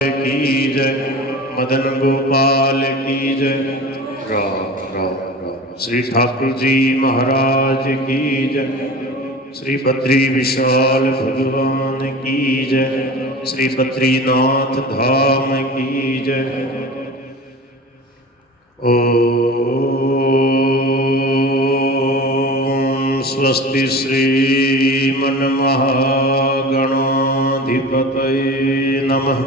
की जय, मदन गोपाल की जय। राम राम राम। श्री ठाकुर जी महाराज की जय। श्री बद्री विशाल भगवान की जय। श्री बद्रीनाथ धाम की जय। ओम स्वस्ति श्री मन महागणाधिपतये नमः।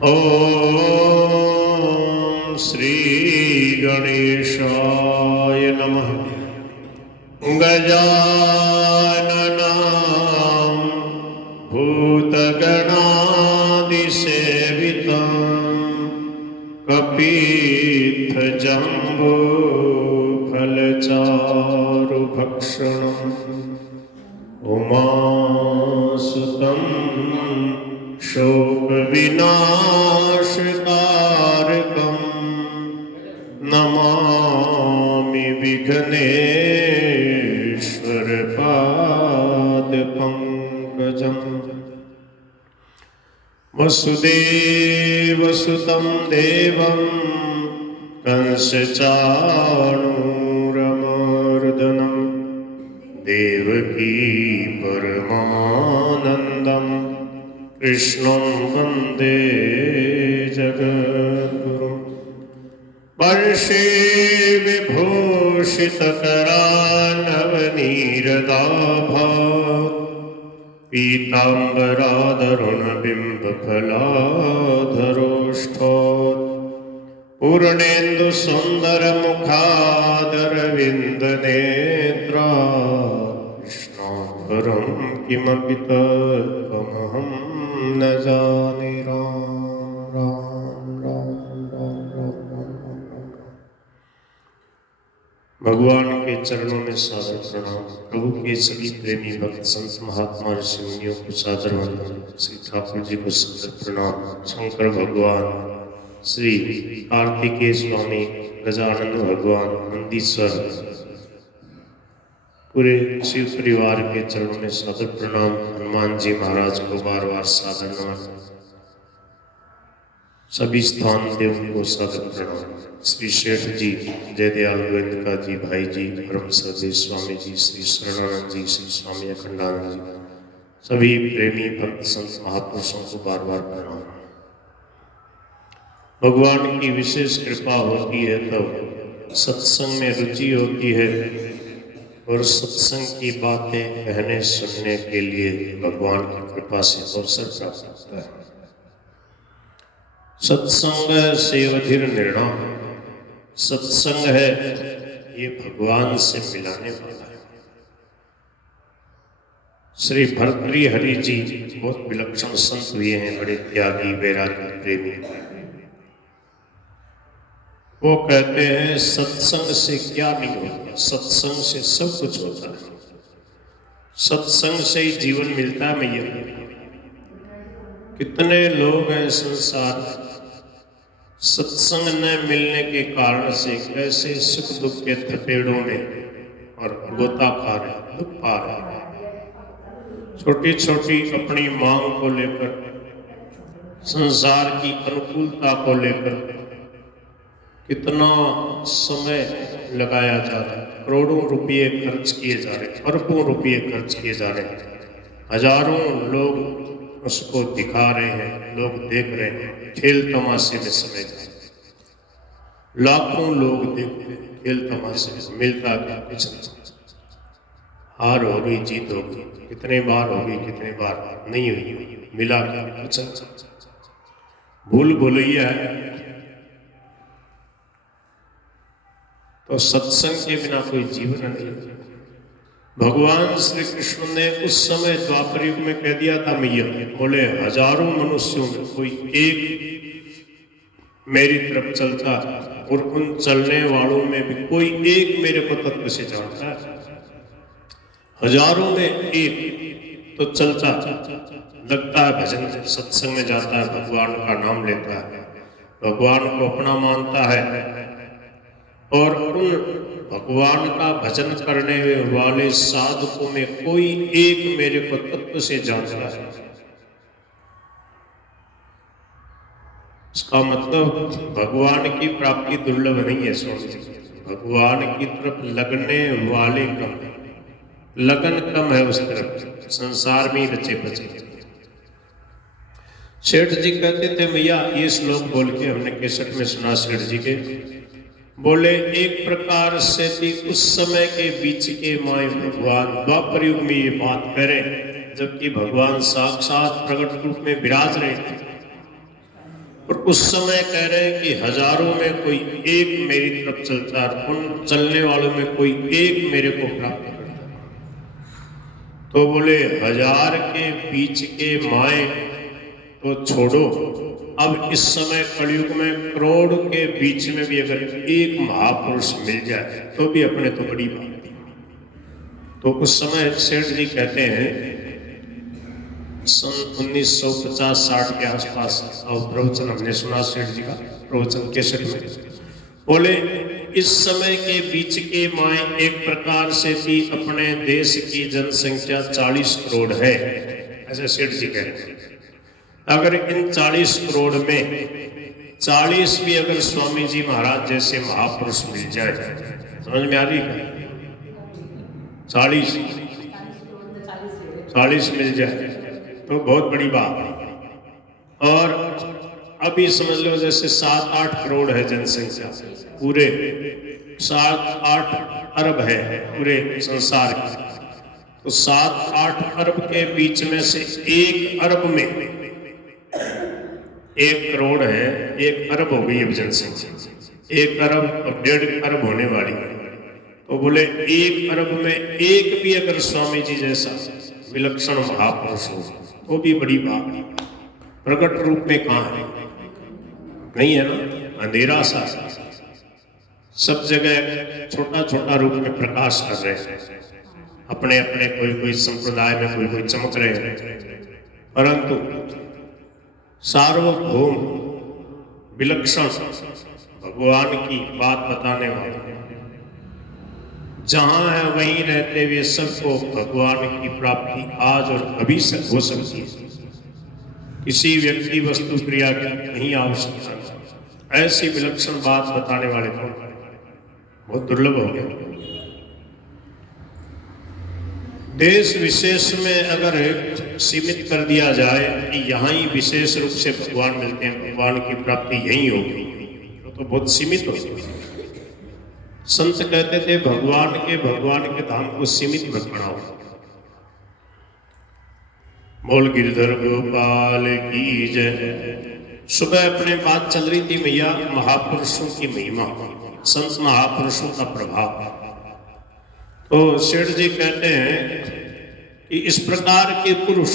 ओम श्री गणेशाय नमः। गजाननं भूतगणादिसेवितं कपित्थजम्बूफलचारुभक्षणम् उमासुतं शोकविनाशकारकं नमामि विघ्नेश्वरपादपङ्कजम्। वसुदेवसुतं देवं कंसचाणूरमर्दनं देवकी परमानन्दं कृष्णं वन्दे जगद्गुरुं। वर्षे विभूषितकरानवनीरदाभात् पीताम्बरादरुणबिम्बफलाधरोष्ठोत् पूर्णेन्दुसुन्दरमुखादरविन्दनेत्रात् कृष्णाम्बरं किमपि तत्त्वमहं न जाने। राम राम राम राम राम राम राम राम। भगवान के चरणों में सादर प्रणाम। प्रभु के सभी प्रेमी भक्त संत महात्मा ऋषि मुनियों को सादर वंदन। श्री ठाकुर जी को सादर प्रणाम। शंकर भगवान, श्री कार्तिकेय स्वामी, गजानंद भगवान, नंदीश्वर, पूरे शिव परिवार के चरणों में सादर प्रणाम। हनुमान जी महाराज को बार बार सादर नमन। सभी स्थान देवों को सादर प्रणाम। श्री शेठ जी, जयदयाल गोविंदका जी, भाई जी, परम सदे स्वामी जी, श्री शरणानंद जी, श्री स्वामी अखंडानंद जी, सभी प्रेमी भक्त संत महापुरुषों को बार बार प्रणाम। भगवान की विशेष कृपा होती है तब सत्संग में रुचि होती है और सत्संग की बातें कहने सुनने के लिए भगवान की कृपा से अवसर प्राप्त होता है। सत्संग सेवधिर निर्णय, सत्संग है ये भगवान से मिलाने वाला है। श्री भर्तृहरि जी बहुत विलक्षण संत हुए हैं, बड़े त्यागी, वैरागी, प्रेमी। वो कहते हैं सत्संग से क्या नहीं होता, सत्संग से सब कुछ होता है। सत्संग से ही जीवन मिलता है। मैया, कितने लोग हैं संसार में सत्संग न मिलने के कारण से कैसे सुख दुख के थपेड़ों में और गोता खा रहे, दुख पा रहे। छोटी छोटी अपनी मांग को लेकर, संसार की अनुकूलता को लेकर कितना समय लगाया जा रहा है। करोड़ों रुपये खर्च किए जा रहे हैं, अरबों रुपये खर्च किए जा रहे हैं। हजारों लोग उसको दिखा रहे हैं, लोग देख रहे हैं, खेल तमाशे में समय जाए। लाखों लोग देखते हैं खेल तमाशे में, मिलता क्या कुछ नहीं। हार हो गई, जीत हो गई, कितने बार हो गई, कितने बार नहीं हुई, मिला क्या कुछ नहीं। भूल भुलैया है। तो सत्संग के बिना कोई जीवन नहीं। भगवान श्री कृष्ण ने उस समय द्वापर युग में कह दिया था मैया, बोले हजारों मनुष्यों में कोई एक मेरी तरफ चलता और उन चलने वालों में भी कोई एक मेरे को तत्व से जानता है। हजारों में एक तो चलता, लगता है भजन, सत्संग में जाता है, भगवान का नाम लेता है, भगवान को अपना मानता है और उन भगवान का भजन करने वाले साधकों में कोई एक मेरे को तत्व से जानता है। इसका मतलब भगवान की प्राप्ति दुर्लभ नहीं है स्वामी जी, भगवान की तरफ लगने वाले कम है, लगन कम है उस तरफ, संसार में ही रचे बचे। सेठ जी कहते थे भैया, ये श्लोक बोल के हमने केसट में सुना सेठ जी के, बोले एक प्रकार से भी उस समय के बीच के माय भगवान द्वापर युग में ये बात करें, जबकि भगवान साक्षात प्रकट रूप में विराज रहे थे, और उस समय कह रहे हैं कि हजारों में कोई एक मेरी तरफ चलता है, उन चलने वालों में कोई एक मेरे को प्राप्त करता है। तो बोले हजार के बीच के माए तो छोड़ो, अब इस समय कलयुग में करोड़ के बीच में भी अगर एक महापुरुष मिल जाए तो भी अपने तो बड़ी बात है। तो उस समय सेठ जी कहते हैं सन 1950-60 के आसपास और प्रवचन हमने सुना सेठ जी का प्रवचन केसरी में, बोले इस समय के बीच के माए एक प्रकार से भी अपने देश की जनसंख्या 40 करोड़ है, ऐसे सेठ जी कह रहे हैं। अगर इन 40 करोड़ में 40 भी अगर स्वामी जी महाराज जैसे महापुरुष मिल जाए, समझ में आ रही है? 40 मिल जाए तो बहुत बड़ी बात है। और अभी समझ लो जैसे 7-8 करोड़ है जनसंख्या, पूरे 7-8 अरब है पूरे संसार की, तो 7-8 अरब के बीच में से 1 अरब में 1 करोड़ है, 1 अरब हो गई अब जनसंख्या, 1 अरब और 1.5 अरब होने वाली है। तो बोले 1 अरब में एक भी अगर स्वामी जी जैसा विलक्षण महापुरुष हो तो भी बड़ी बात। प्रकट रूप में कहाँ है? नहीं है ना, अंधेरा सा, सब जगह छोटा छोटा रूप में प्रकाश कर रहे हैं, अपने अपने कोई संप्रदाय में कोई चमक रहे हैं, परंतु सार्वभौम विलक्षण भगवान की बात बताने वाले जहां है वहीं रहते हुए सबको भगवान की प्राप्ति आज और अभी से हो सकती है। किसी व्यक्ति वस्तु क्रिया की नहीं आवश्यकता, ऐसी विलक्षण बात बताने वाले को बहुत दुर्लभ हो गया। देश विशेष में अगर सीमित कर दिया जाए कि यहाँ ही विशेष रूप से भगवान मिलते हैं, भगवान की प्राप्ति यही होगी, तो बहुत सीमित हो गया। संत कहते थे भगवान के धाम को सीमित मत बनाओ। बोल गिरधर गोपाल की जय। सुबह अपने बात चल रही थी भैया, महापुरुषों की महिमा, संत महापुरुषों का प्रभाव। तो सेठ जी कहते हैं कि इस प्रकार के पुरुष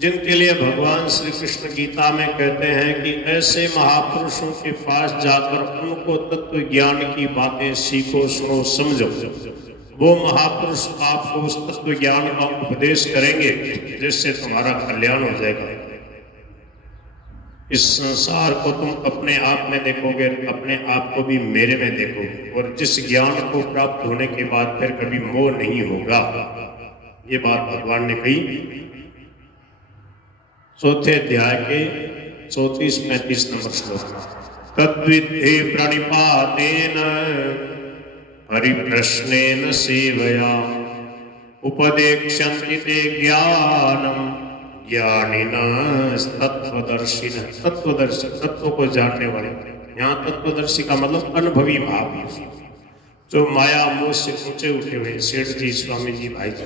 जिनके लिए भगवान श्री कृष्ण गीता में कहते हैं कि ऐसे महापुरुषों के पास जाकर उनको तत्व ज्ञान की बातें सीखो, सुनो, समझो, वो महापुरुष आपको उस तत्व ज्ञान का उपदेश करेंगे जिससे तुम्हारा कल्याण हो जाएगा। इस संसार को तुम अपने आप में देखोगे, अपने आप को भी मेरे में देखोगे, और जिस ज्ञान को प्राप्त होने के बाद फिर कभी मोह नहीं होगा। ये बात भगवान ने कही चौथे अध्याय के 34-35 नंबर श्लोक में। तद्विद्धि प्रणिपातेन परिप्रश्नेन सेवया उपदेक्ष्यन्ति ते ज्ञानम ज्ञानिनः तत्वदर्शिनः। तत्वदर्शी, तत्व को जानने वाले। यहाँ तत्वदर्शी का मतलब अनुभवी महापुरुष, जो माया मोह से ऊंचे उठे हुए सेठ जी, स्वामी जी, भाई जी,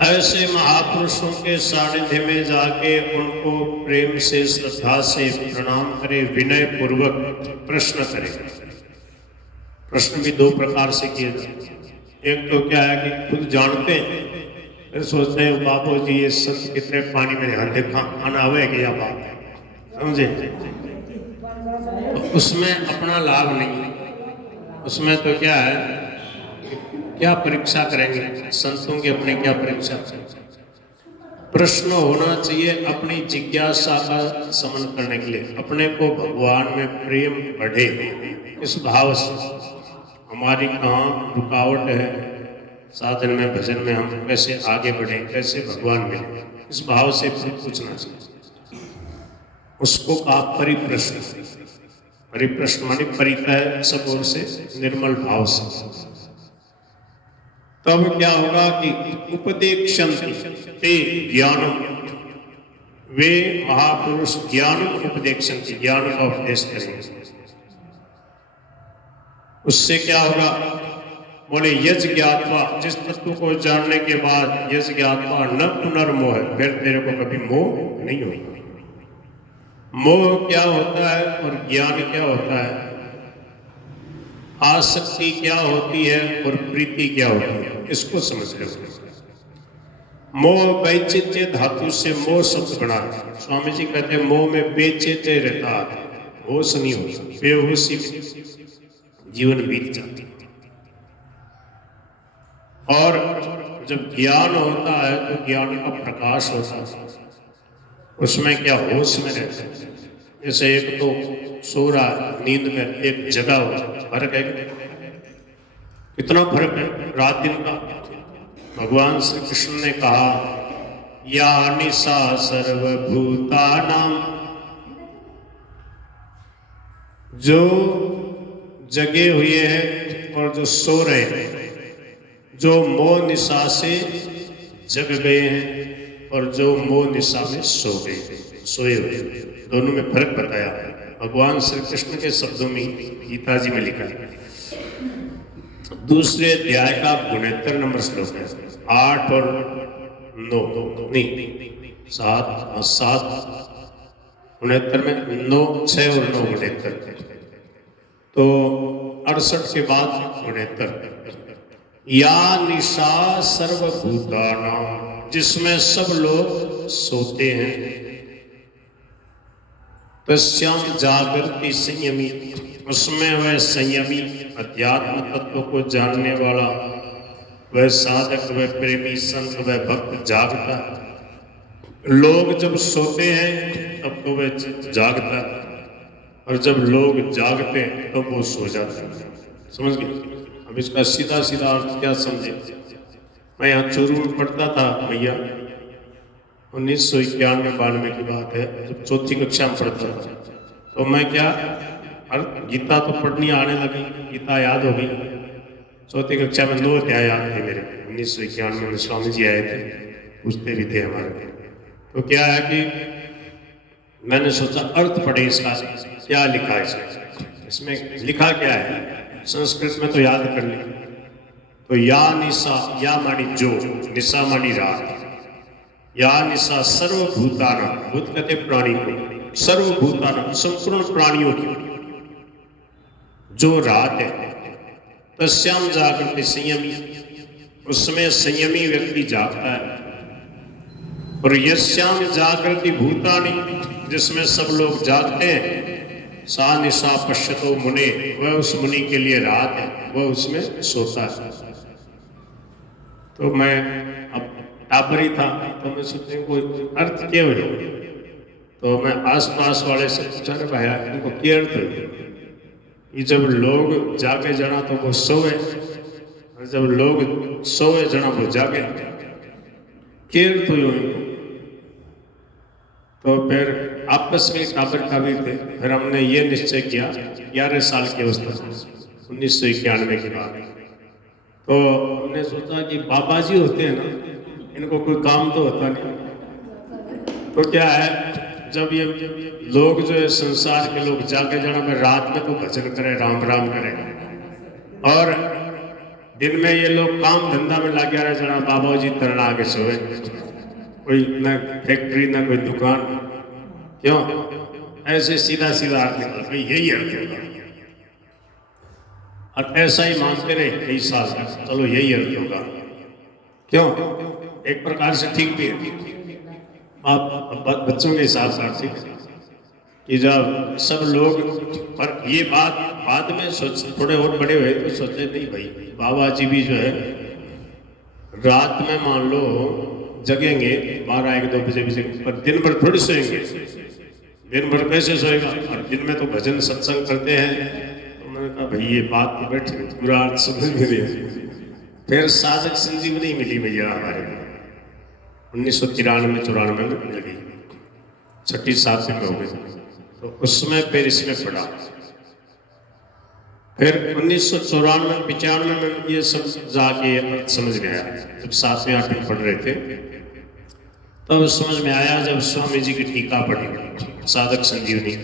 ऐसे महापुरुषों के सानिध्य में जाके उनको प्रेम से, श्रद्धा से प्रणाम करे, विनय पूर्वक प्रश्न करे। प्रश्न भी 2 प्रकार से किए जाते हैं। एक तो क्या है कि खुद जानते हैं, फिर सोचते हैं बाबू जी ये संत कितने पानी में ध्यान देखा आना हुआ है कि यह बात है, समझे? तो उसमें अपना लाभ नहीं है। उसमें तो क्या है, क्या परीक्षा करेंगे संतों की, अपने क्या परीक्षा? प्रश्न होना चाहिए अपनी जिज्ञासा का समन करने के लिए, अपने को भगवान में प्रेम बढ़े, इस भाव से हमारी कहाँ रुकावट है, साधन में, भजन में हम कैसे आगे बढ़े, कैसे भगवान मिले, इस भाव से पूछना चाहिए। उसको कहा परिप्रश्न। परिप्रश्न माने परितः, सब ओर से निर्मल भाव से। तब क्या होगा कि उपदेक्षन्ति ते ज्ञानम, वे महापुरुष ज्ञान उपदेक्षन्ति, ज्ञान का उपदेश करेंगे। उससे क्या होगा? बोले यज ज्ञात्वा, जिस तत्व को जानने के बाद यज ज्ञात्वा न पुनर्मोह, फिर तेरे को कभी मोह नहीं होगा। मोह क्या होता है और ज्ञान क्या होता है? आसक्ति क्या होती है और प्रीति क्या होती है, इसको समझ लो। मोह वैचित्य धातु से मोह शब्द बना है। स्वामी जी कहते हैं मोह में बेचैत्य रहता है, होश नहीं होता, बेहोशी जीवन बीत जाती है। और जब ज्ञान होता है तो ज्ञान का प्रकाश होता है, उसमें क्या होश में रहते हैं। जैसे एक तो सो रहा है नींद में, एक जगा हुआ, फर्क है, कितना फर्क है रात दिन का। भगवान श्री कृष्ण ने कहा या निशा सर्वभूतानां, जो जगे हुए हैं और जो सो रहे हैं, जो मोह निशा से जग गए हैं और जो मोह निशा में सो गए, सोए हुए, दोनों में फर्क बताया भगवान श्री कृष्ण के शब्दों में, गीता जी में लिखा है। दूसरे अध्याय का 69 नंबर श्लोक है, 8 और 9 नहीं 7 69 में 9 6 और 9 69, तो 68 के बाद 69। या निशा सर्वभूतानां, जिसमें सब लोग सोते हैं, तस्याम जागृति संयमी, उसमें वह संयमी अध्यात्म तत्व को जानने वाला, वह साधक, वह प्रेमी संत, वह भक्त जागता है। लोग जब सोते हैं तब तो वह जागता है, और जब लोग जागते हैं तब वो सो जाते हैं। समझ गए? अब इसका सीधा सीधा अर्थ क्या समझे? मैं यहाँ चूरू में पढ़ता था भैया, 1991-92 की बात है, जब चौथी कक्षा में पढ़ता था, तो मैं क्या, गीता तो पढ़नी आने लगी, गीता याद हो गई। चौथी कक्षा में 2 अध्याय याद थे मेरे। 1991 में स्वामी जी आए थे, पूछते भी थे हमारे। तो क्या है कि मैंने सोचा अर्थ पढ़े इसका, क्या लिखा है इसमें लिखा क्या है, संस्कृत में तो याद कर ली। तो या निशा, या मानी जो, निशा मानी रात, या निशा सर्वभूतानां, भूत कहते प्राणी को, सर्वभूतानां संपूर्ण प्राणियों की जो रात है, तस्याम जागृति संयमी, उसमें संयमी व्यक्ति जागता है। और यस्याम जागृति भूतानि, जिसमें सब लोग जागते हैं, सा निशा पश्यतो मुने, वह उस मुनि के लिए रात है, वह उसमें सोता है। तो मैं अब टाबरी था, तो मैं सोचे कोई अर्थ क्या हो, तो मैं आसपास वाले से पूछा, रे भैया इनको क्या अर्थ है? ये जब लोग जागे जना तो वो सोए, और जब लोग सोए जना वो जागे, क्या अर्थ हो? तो फिर आपस में टाबर थे, फिर हमने ये निश्चय किया 11 साल की अवस्था, 1991 की बात। तो हमने सोचा कि बाबा जी होते हैं ना, इनको कोई काम तो होता नहीं। तो क्या है, जब ये लोग जो है संसार के लोग जाके जाना में रात में तो भजन करें, राम राम करें, और दिन में ये लोग काम धंधा में लगे रहे जाना, बाबा जी तरना आगे सोए, कोई न फैक्ट्री न कोई दुकान, क्यों? ऐसे सीधा सीधा अर्थ निकल, यही अर्थ होगा। और ऐसा ही मानते रहे कई साल तक, चलो यही अर्थ होगा। क्यों? एक प्रकार से ठीक भी है, आप बच्चों के हिसाब से ठीक है कि जब सब लोग, पर ये बात बाद में सोच, थोड़े और बड़े हुए तो सोचे नहीं भाई, बाबा जी भी जो है रात में मान लो जगेंगे 12-1-2 बजे भी जगेंगे, पर दिन भर थोड़ी सोएंगे, दिन भर कैसे सोएगा? और दिन में तो भजन सत्संग करते हैं। तो मैंने कहा भाई ये बात तो बैठी, पूरा अर्थ समझ में नहीं है। फिर साधक संजीवनी मिली भैया हमारे को, 1993-94 में मिल गई छठी सातवीं में हो गई, तो उसमें फिर इसमें पढ़ा। फिर 1994-95 में ये सब जाके समझ में आया। जब 7वीं 8वीं पढ़ रहे थे तब समझ में आया, जब स्वामी जी की टीका पढ़ी, साधक संजीवनी,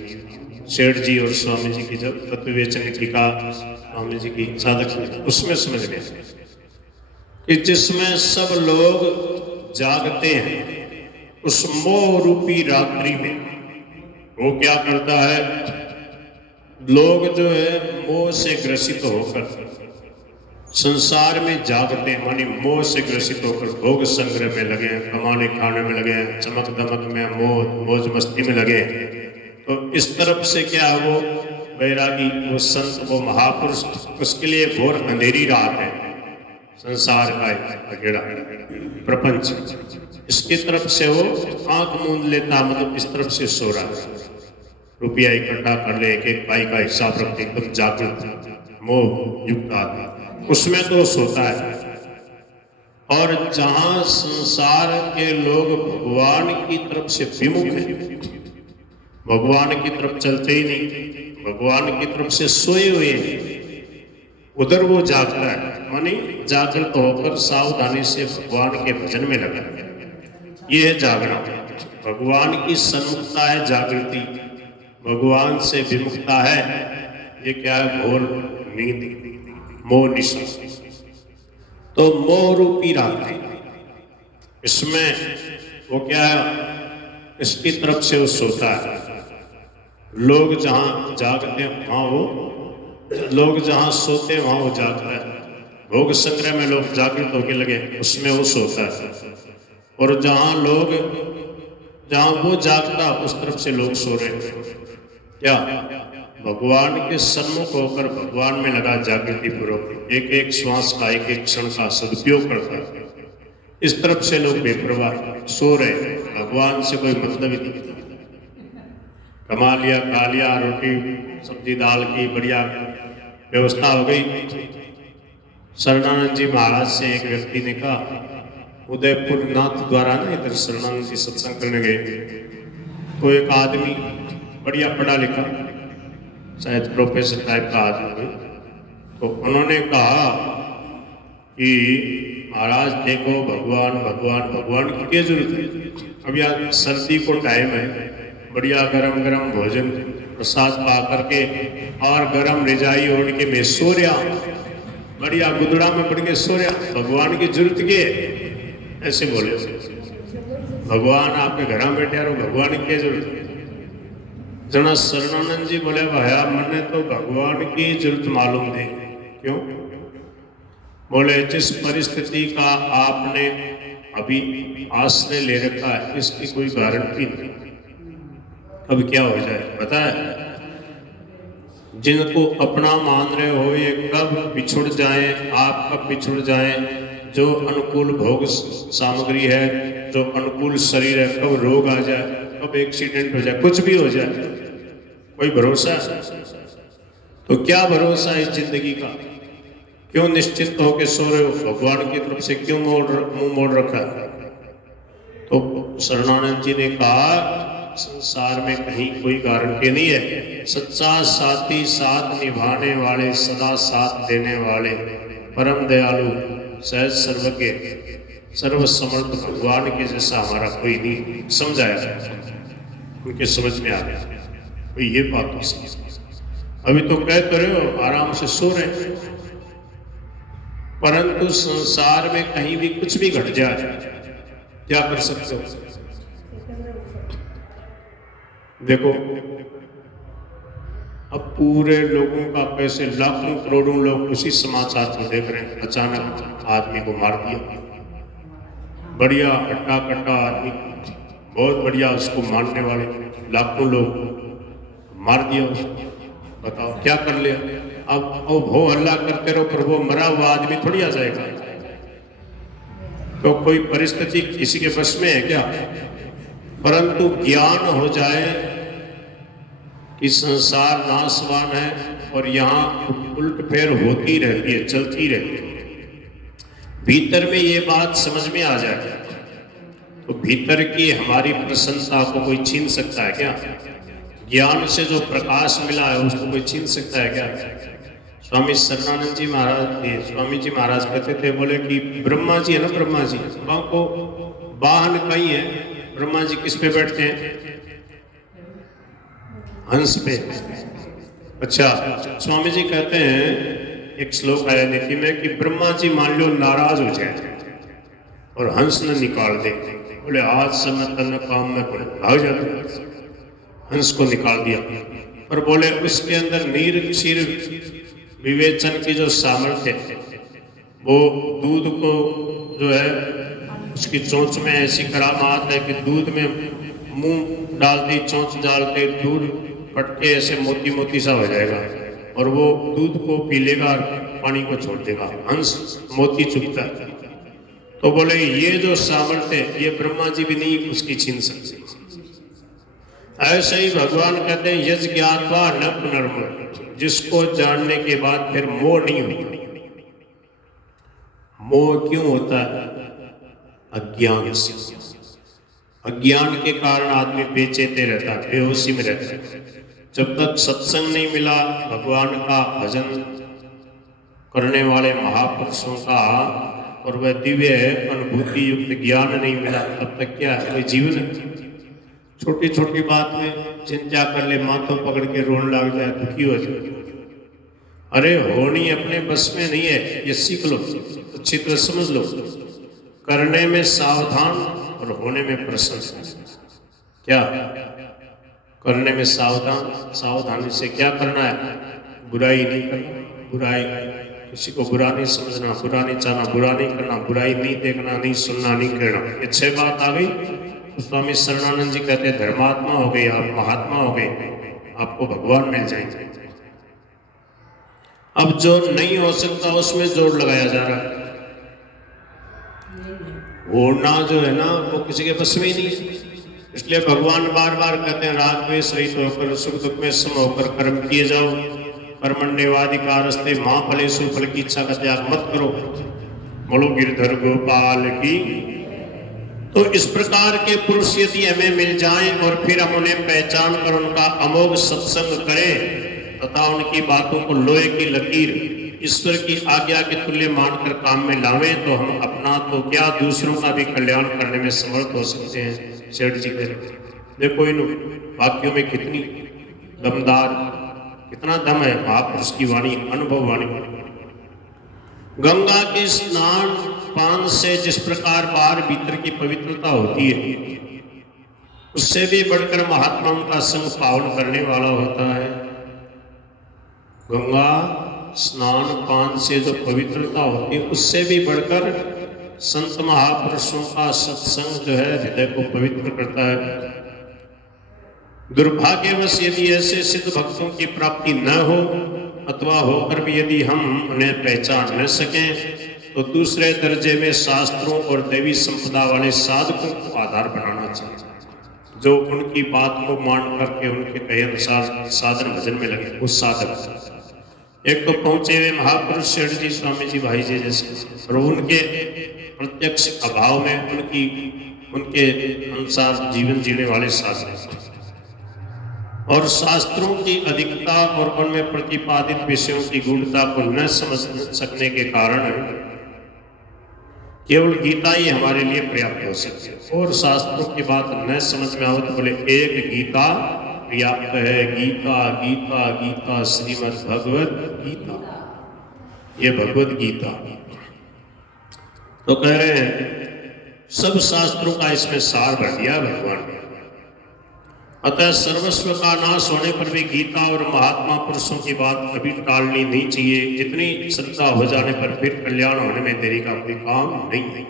सेठ जी और स्वामी जी की जब तत्ववेचन की टीका, स्वामी जी की साधक संजीवनी, उसमें समझ में आया कि जिसमें सब लोग जागते हैं, उस मोह रूपी रात्रि में वो क्या करता है, लोग जो है मोह से ग्रसित होकर संसार में जागते हैं, मानी मोह से ग्रसित होकर भोग संग्रह में लगे हैं, कमाने खाने में लगे हैं, चमक दमक में, मौज मस्ती में लगे हैं। तो इस तरफ से क्या है, वो बैरागी, वो संत, वो महापुरुष, उसके लिए घोर अंधेरी रात है, संसार का अकेड़ा प्रपंच, इसकी तरफ से वो आंख मूंद लेता, मतलब इस तरफ से सो रहा है, रुपया इकट्ठा कर ले, एक एक पाई का हिसाब रखते, एकदम जागृत मोह युक्त आदमी, उसमें तो सोता है। और जहां संसार के लोग भगवान की तरफ से विमुख हैं, भगवान की तरफ चलते ही नहीं, भगवान की तरफ से सोए हुए हैं, उधर वो जागता है, मानी जागृत होकर सावधानी से भगवान के भजन में लगा। ये है जागरण। भगवान की सन्मुखता है जागृति, भगवान से विमुखता है ये क्या है, घोर नींद, मोह निशा। तो मोह रूपी रात्रि, इसमें वो क्या है, इसकी तरफ से वो सोता है। लोग जहां जागते हैं वहां वो, लोग जहां सोते हैं वहां वो जागता है। भोग संग्रह में लोग जागृत होके लगे, उसमें वो सोता है। और जहां वो जागता, उस तरफ से लोग सो रहे हैं। क्या भगवान के सन्मुख होकर भगवान में लगा जागृति पूर्वक, एक एक श्वास का, एक एक क्षण का सदुपयोग करता है। इस तरफ से लोग बेपरवाह सो रहे हैं, भगवान से कोई मतलब ही नहीं। कमा लिया, खा लिया, रोटी सब्जी दाल की बढ़िया व्यवस्था हो गई। शरणानंद जी महाराज से एक व्यक्ति ने कहा, उदयपुर नाथ द्वारा ना इधर शरणानंद जी सत्संग करने गए, तो एक आदमी बढ़िया पढ़ा लिखा, शायद प्रोफेसर टाइप का आदमी, तो उन्होंने कहा कि महाराज देखो, भगवान भगवान भगवान की क्या जरूरत है, अब यार सर्दी को टाइम है, बढ़िया गरम गरम भोजन प्रसाद पा करके और गरम रिजाई ओढ़ के मैं सो रहा, बढ़िया गुदड़ा में पड़ के सो रहा, भगवान की जरूरत क्या है? ऐसे बोले, भगवान आपके घर में बैठे रहो, भगवान की क्या जरूरत है? जना शरणानंद जी बोले, भाया मैंने तो भगवान की जरूरत मालूम दे। क्यों? बोले, जिस परिस्थिति का आपने अभी आश्रय ले रखा है, इसकी कोई गारंटी नहीं अब क्या हो जाए, पता है? जिनको अपना मान रहे हो, ये कब बिछुड़ जाए, आप कब बिछुड़ जाए, जो अनुकूल भोग सामग्री है, जो अनुकूल शरीर है, कब रोग आ जाए, कब एक्सीडेंट हो जाए, कुछ भी हो जाए, कोई भरोसा? तो क्या भरोसा इस जिंदगी का? क्यों निश्चित होकर सो रहे हो? भगवान की तरफ से क्यों मुंह मोड़ रखा है? तो शरणानंद जी ने कहा, संसार में कहीं कोई गारंटी नहीं है। सच्चा साथी, साथ निभाने वाले, सदा साथ देने वाले, परम दयालु, सहज सर्वज्ञ, सर्वसमर्थ भगवान के जैसा हमारा कोई नहीं। समझाया, उनके समझ में आ गया भाई ये बात तो सही। अभी तो कह तो रहे हो आराम से सो रहे, परंतु संसार में कहीं भी कुछ भी घट जाए, क्या कर सकते हो? देखो, अब पूरे लोगों का पैसे, लाखों करोड़ों लोग उसी समाचार को देख रहे हैं, अचानक आदमी को मार दिया, बढ़िया हट्टा कट्टा आदमी, बहुत बढ़िया, उसको मारने वाले लाखों लोग मार दिया उसको। बताओ क्या कर लिया? अब वो हल्ला करते रहो, पर वो मरा हुआ आदमी थोड़ी आ जाएगा। तो कोई परिस्थिति किसी के बस में है क्या? परंतु ज्ञान हो जाए कि संसार नाशवान है और यहाँ उल्ट फेर होती रहती है, चलती रहती है, भीतर में ये बात समझ में आ जाए तो भीतर की हमारी प्रसन्नता को कोई छीन सकता है क्या? ज्ञान से जो प्रकाश मिला है उसको कोई छीन सकता है क्या? स्वामी शरणानंद जी महाराज, स्वामी जी महाराज कहते थे, बोले कि ब्रह्मा जी है ना, ब्रह्मा जी वहां को वाहन कहीं है, ब्रह्मा जी किस पे बैठते हैं? हंस पे। अच्छा, स्वामी जी कहते हैं एक श्लोक आया नीति में कि ब्रह्मा जी मान लो नाराज हो जाए और हंस न निकाल दे, बोले आज से मैं तन काम में पड़े, भाग जाते, हंस को निकाल दिया। और बोले उसके अंदर निरीक्षिर विवेचन की जो सामर्थ्य है, वो दूध को जो है उसकी चोंच में ऐसी करामात है कि दूध में मुंह डालते चोंच डालते दूध फटके ऐसे मोती मोती सा हो जाएगा और वो दूध को पी लेगा और पानी को छोड़ देगा, हंस मोती चुभता है। तो बोले ये जो सामर्थ्य ये ब्रह्मा जी भी नहीं उसकी छीन सकते। ऐसे ही भगवान कहते हैं यज ज्ञात्वा न पुनर्मोह, जिसको जानने के बाद फिर मोह नहीं होता। मोह क्यों होता है? अज्ञान से। अज्ञान के कारण आदमी बेचैते रहता है, बेहोशी में रहता है। जब तक सत्संग नहीं मिला, भगवान का भजन करने वाले महापुरुषों का और वह दिव्य अनुभूति युक्त ज्ञान नहीं मिला, तब तक क्या है? कोई जीवन है। छोटी छोटी बात में चिंता कर ले, माथों पकड़ के रोने लग जाए, दुखी हो जाए। अरे होनी अपने बस में नहीं है, ये सीख लो, अच्छी तरह समझ लो। करने में सावधान और होने में प्रसन्न। क्या करने में सावधान? सावधानी से क्या करना है? बुराई नहीं करना, बुराई किसी को बुरा नहीं समझना, बुरा नहीं चाहना, बुरा नहीं करना, बुराई नहीं देखना, नहीं सुनना, नहीं करना। ये 6 बात आ गई तो स्वामी शरणानंद जी कहते हैं धर्मात्मा हो गए आप, महात्मा हो गए, आपको भगवान मिल जाएंगे। अब जो नहीं हो सकता उसमें जोर लगाया जा रहा है। होना जो है ना वो किसी के बस में ही नहीं है। इसलिए भगवान बार बार कहते हैं राग द्वेष रहित होकर सुख दुख में सम होकर कर्म किए जाओ, कर्मण्येवाधिकारस्ते मां फलेषु, फल की इच्छा का त्याग मत करो। बोलो गिरधर गोपाल की। तो इस प्रकार के पुरुष यदि हमें मिल जाएं और फिर हम उन्हें पहचान कर उनका अमोघ सत्संग करें तथा उनकी बातों को लोहे की लकीर ईश्वर की आज्ञा के तुल्य मानकर काम में लावें, तो हम अपना तो क्या दूसरों का भी कल्याण करने में समर्थ हो सकते हैं। सेठ जी कहते देखो इन वाक्यों में कितनी दमदार, कितना दम है महापुरुष की वाणी, अनुभव वाणी। गंगा के स्नान पान से जिस प्रकार बाहर भीतर की पवित्रता होती है, उससे भी बढ़कर महात्माओं का संग पावन करने वाला होता है। गंगा स्नान पान से जो पवित्रता होती है, उससे भी बढ़कर संत महापुरुषों का सत्संग जो है हृदय को पवित्र करता है। दुर्भाग्यवश यदि ऐसे सिद्ध भक्तों की प्राप्ति न हो अथवा होकर भी यदि हम उन्हें पहचान न सकें, तो दूसरे दर्जे में शास्त्रों और देवी संपदा वाले साधकों को आधार बनाना चाहिए, जो उनकी बात को मान करके उनके कहे अनुसार साधन भजन में लगे। उस साधक एक तो पहुंचे हुए महापुरुष सेठ जी, स्वामी जी, भाई जी जैसे, और उनके प्रत्यक्ष अभाव में उनके अनुसार जीवन जीने वाले साधक, और शास्त्रों की अधिकता और उनमें प्रतिपादित विषयों की गूढ़ता को न समझ सकने के कारण केवल गीता ही हमारे लिए पर्याप्त हो सकती है। और शास्त्रों की बात न समझ में आओ तो बोले एक गीता पर्याप्त है। गीता गीता गीता श्रीमद् भगवद गीता, ये भगवद गीता। तो कह रहे हैं सब शास्त्रों का इसमें सार भर दिया भगवान ने। अतः सर्वस्व का नाश होने पर भी गीता और महात्मा पुरुषों की बात कभी टालनी नहीं चाहिए। जितनी श्रद्धा हो जाने पर फिर कल्याण होने में देरी का कोई काम नहीं है।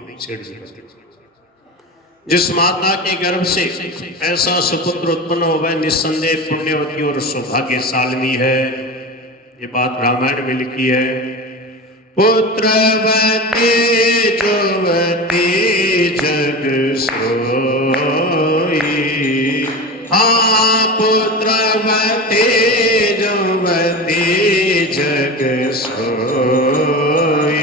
जिस माता के गर्भ से ऐसा सुपुत्र उत्पन्न हो वह निस्संदेह पुण्यवती और सौभाग्यशालिनी है। ये बात रामायण में लिखी है। पुत्रवती जुवती जग सोई, हाँ पुत्रवती जुवती जग सोई,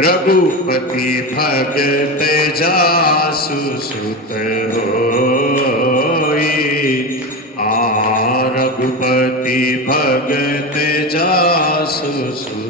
रघुपति भगत जासु सुत होई। रघुपति भगत जासु सुत